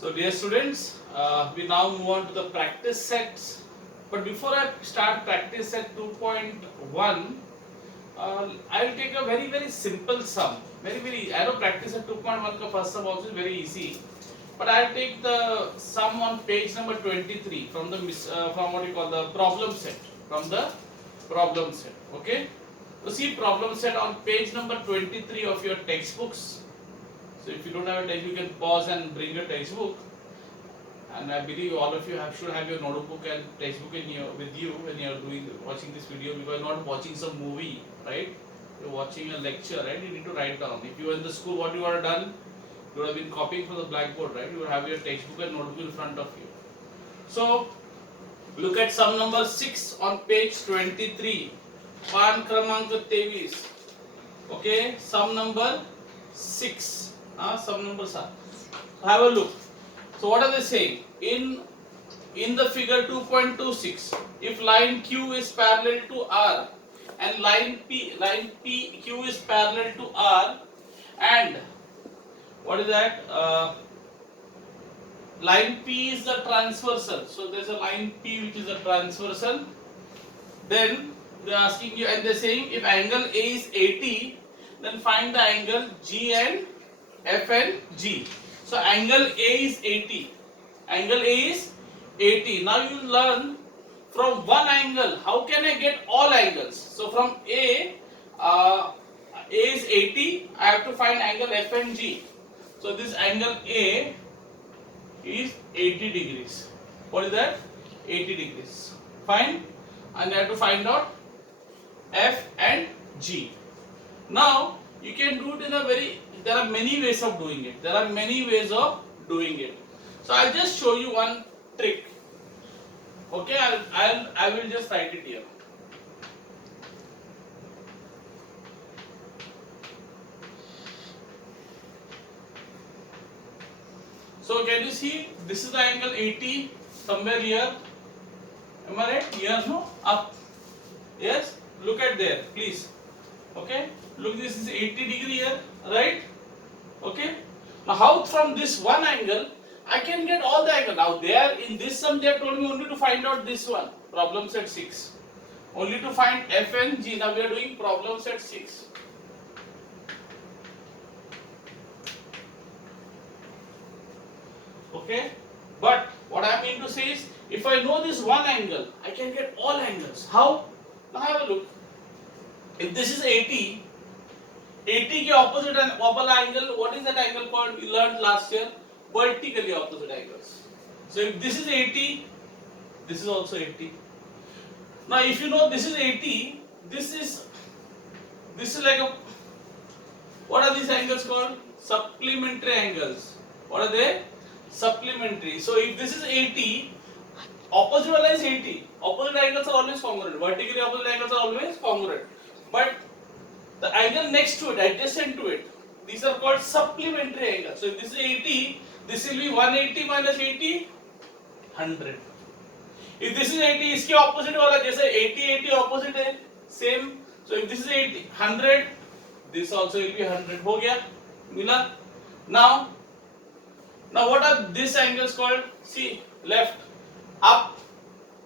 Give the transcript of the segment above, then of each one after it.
So dear students, we now move on to the practice sets. But before I start practice set 2.1, I will take a very simple sum. I know practice at 2.1 ka first sum also is very easy. But I will take the sum on page number 23 from the from what you call the problem set. From the problem set. Okay. So see problem set on page number 23 of your textbooks. So if you don't have a textbook, you can pause and bring your textbook. And I believe all of you should have your notebook and textbook with you when you are watching this video, because you are not watching some movie, right? You are watching a lecture, right? You need to write down. If you are in the school, what you have done, you would have been copying from the blackboard, right? You will have your textbook and notebook in front of you. So look at sum number 6 on page 23. Pan क्रमांक 23. Okay, sum number 6. Sum number 7. Have a look. So what are they saying? In the figure 2.26, if line Q is parallel to R and line PQ is parallel to R, and what is that? Line P is the transversal. So there's a line P which is a transversal. Then they're asking you, and they're saying if angle A is 80, then find the angle G and F and G. So angle A is 80. Angle A is 80. Now you learn from one angle. How can I get all angles? So from A is 80. I have to find angle F and G. So this angle A is 80 degrees. What is that? 80 degrees. Fine. And I have to find out F and G. Now you can do it in a there are many ways of doing it. So I'll just show you one trick. Okay, I will just write it here. So can you see this is the angle 80 somewhere here? Am I right? Here, no? Up. Yes? Look at there, please. Okay? Look, this is 80 degree here, right? Okay? Now how from this one angle I can get all the angle. Now there in this sum they have told me only to find out this one. Problem set 6. Only to find F and G. Now we are doing problem set 6. Okay? But what I mean to say is, if I know this one angle, I can get all angles. How? Now have a look. If this is 80, 80 के opposite angle, what is that angle called? We learned last year. Vertically opposite angles. So if this is 80, this is also 80. Now if you know this is 80, this is like a, what are these angles called? Supplementary angles. What are they? Supplementary. So if this is 80, opposite wala is 80. Opposite angles are always congruent. Vertically opposite angles are always congruent. But the angle next to it, adjacent to it, these are called supplementary angles. So if this is 80, this will be 180 minus 80, 100. If this is 80, इसके opposite वाला जैसे 80 opposite है, same. So if this is 80, 100, this also will be 100. हो गया, मिला. Now what are these angles called? See, left, up,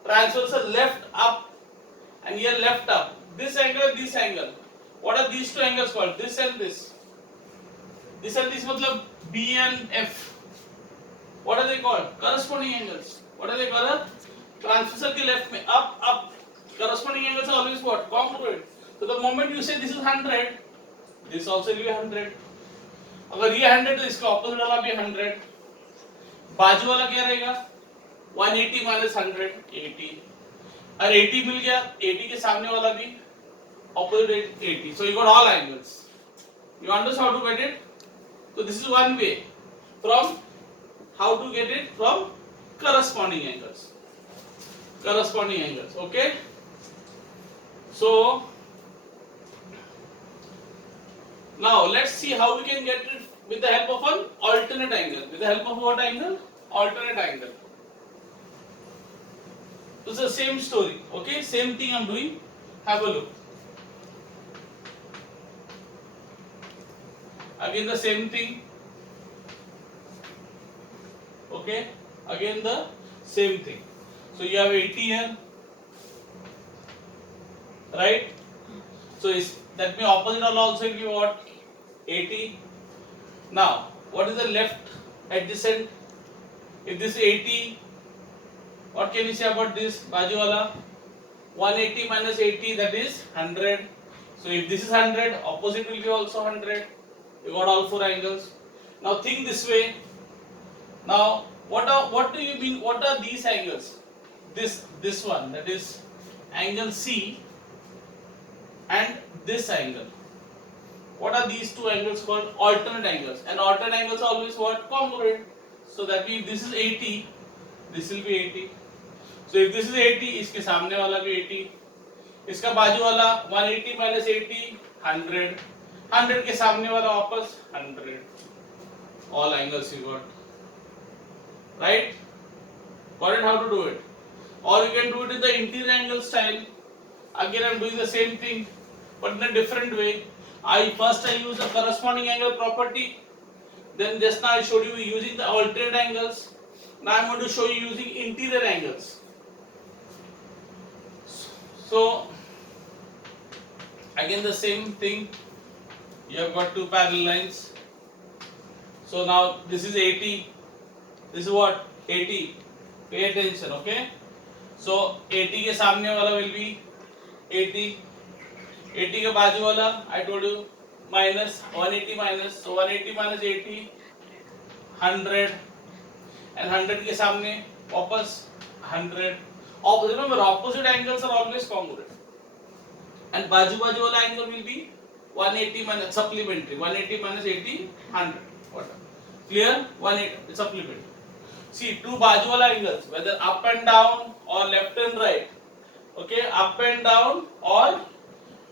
transversal left, up, and here left, up. This angle and this angle. What are these two angles called? This and this. This and this मतलब B and F. What are they called? Corresponding angles. What are they called? Transversal के left में up, up. Corresponding angles are always what? Congruent. So the moment you say this is 100, this also will be 100. अगर ये 100 तो इसका opposite वाला भी 100. बाजू वाला क्या रहेगा? 180 minus 100, 80. और 80 मिल गया, 80 के सामने वाला भी opposite 80. So you got all angles. You understand how to get it? So this is one way from how to get it from corresponding angles. Corresponding angles. Okay. So now let's see how we can get it with the help of an alternate angle. With the help of what angle? Alternate angle. It's the same story. Okay, same thing I'm doing. Have a look. Again the same thing. Okay, again the same thing. So you have 80 here, right? So is that means opposite will also will be what? 80. Now what is the left adjacent? If this is 80, what can you say about this बाजू वाला? 180 minus 80, that is 100. So if this is 100, opposite will be also 100. You got all four angles. Now think this way. Now what do you mean? What are these angles? This one, that is angle C, and this angle. What are these two angles called? Alternate angles. And alternate angles are always what? Congruent. So that means this is 80, this will be 80. So if this is 80, इसके सामने वाला भी 80, इसका बाजू वाला 180 minus 80, 100, 100 के सामने वाला वापस 100. All angles you got, right? Got it? How to do it? Or you can do it in the interior angle style. Again, I am doing the same thing, but in a different way. First I use the corresponding angle property. Then just now I showed you using the alternate angles. Now I am going to show you using interior angles. So again the same thing. You have got two parallel lines. So now this is 80. This is what? 80. Pay attention, okay? So 80 के सामने वाला will be 80. 80 के बाजू वाला I told you minus 180 minus, so 180 minus 80, 100, and 100 के सामने वापस 100. Remember, opposite angles are always congruent, and बाजू वाला angle will be 180 minus supplementary. 180 minus 80, 100. What? Clear? 180 supplementary. See, two बाजू वाला angles, whether up and down or left and right. Okay, up and down or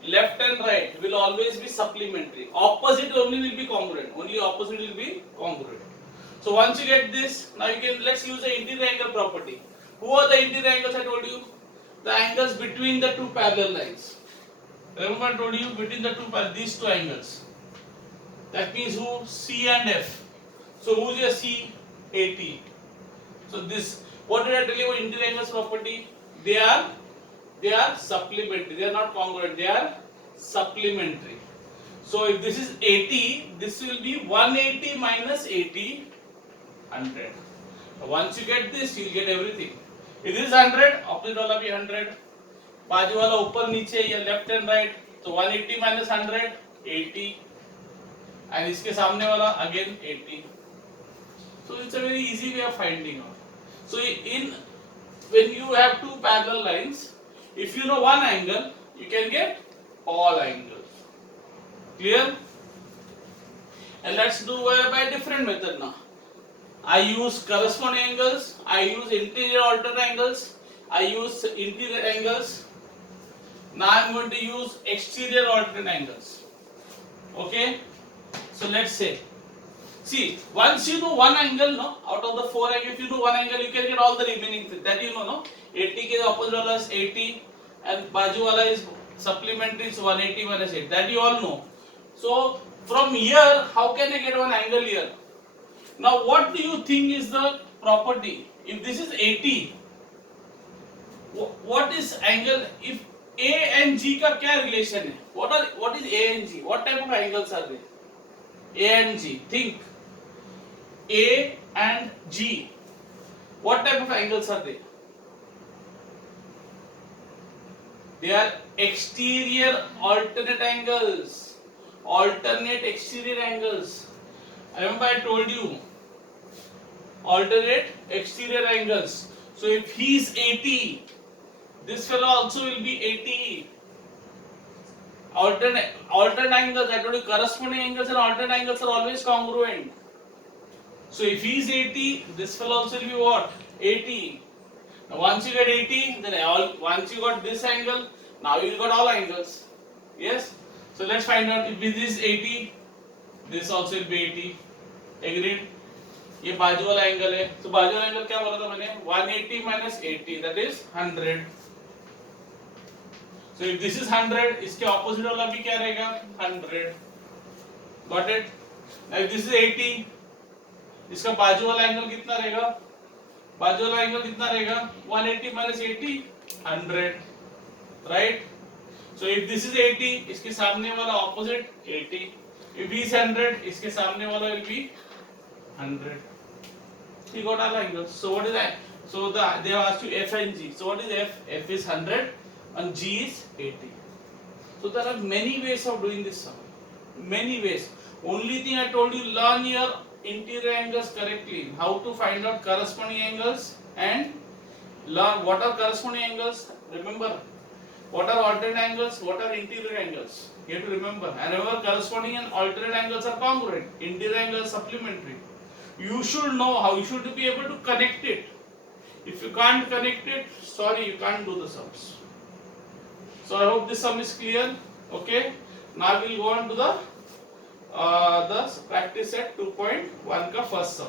left and right will always be supplementary. Opposite only will be congruent. Only opposite will be congruent. So once you get this, now you can, let's use the interior angle property. Who are the interior angles I told you? The angles between the two parallel lines. Remember I told you between the these two angles. That means who? C and F. So who is your C? 80. So this, what did I tell you about interior angles property? They are supplementary. They are not congruent. They are supplementary. So if this is 80, this will be 180 minus 80, 100. Once you get this, you will get everything. If this is 100, opposite वाला भी 100. बाजू वाला ऊपर नीचे या left and right. So 180 minus 100, 80. And इसके सामने वाला again 80. So it's a very easy way of finding out. So when you have two parallel lines, if you know one angle, you can get all angles. Clear? And let's do by a different method now. I use corresponding angles, I use interior alternate angles, I use interior angles. Now I am going to use exterior alternate angles. Okay? So let's say, see, once you know one angle, no, out of the four angles, if you know one angle, you can get all the remaining things. That you know, no? 80 के opposite वाला is 80 and बाजू वाला is supplementary, so 180 minus 8. That you all know. So from here, how can I get one angle here? Now what do you think is the property? If this is 80, what is angle? If A and G का क्या relation है? What is A and G? What type of angles are they? A and G. Think. A and G. What type of angles are they? They are exterior alternate angles. Alternate exterior angles. Remember I told you. Alternate exterior angles. So if he is 80, this fellow also will be 80. Alternate angles, I told you corresponding angles and alternate angles are always congruent. So if he is 80, this fellow also will be what? 80. Now once you get 80, then once you got this angle, now you got all angles. Yes? So let's find out if this is 80, this also will be 80. Agreed? ये बाजू वाला angle है. तो बाजू वाला angle क्या बोला था मैंने? 180 minus 80, that is 100. So if this is 100, इसके opposite वाला भी क्या रहेगा? 100. Got it? Now if this is 80, इसका बाजू वाला एंगल कितना रहेगा? बाजू वाला एंगल कितना रहेगा? 180 minus 80, 100, right? So if this is 80, इसके सामने वाला opposite 80. If he is 100, इसके सामने वाला will be 100. You got all angles. So what is that? So they have asked you F and G. So what is F? F is 100 and G is 80. So there are many ways of doing this sum. Many ways. Only thing I told you, learn your interior angles correctly. How to find out corresponding angles and learn what are corresponding angles. Remember, what are alternate angles, what are interior angles. You have to remember. And remember, corresponding and alternate angles are congruent. Interior angles supplementary. You should know how, you should be able to connect it. If you can't connect it, sorry, you can't do the sums. So I hope this sum is clear. Okay. Now we will go on to the practice set 2.1 ka first sum.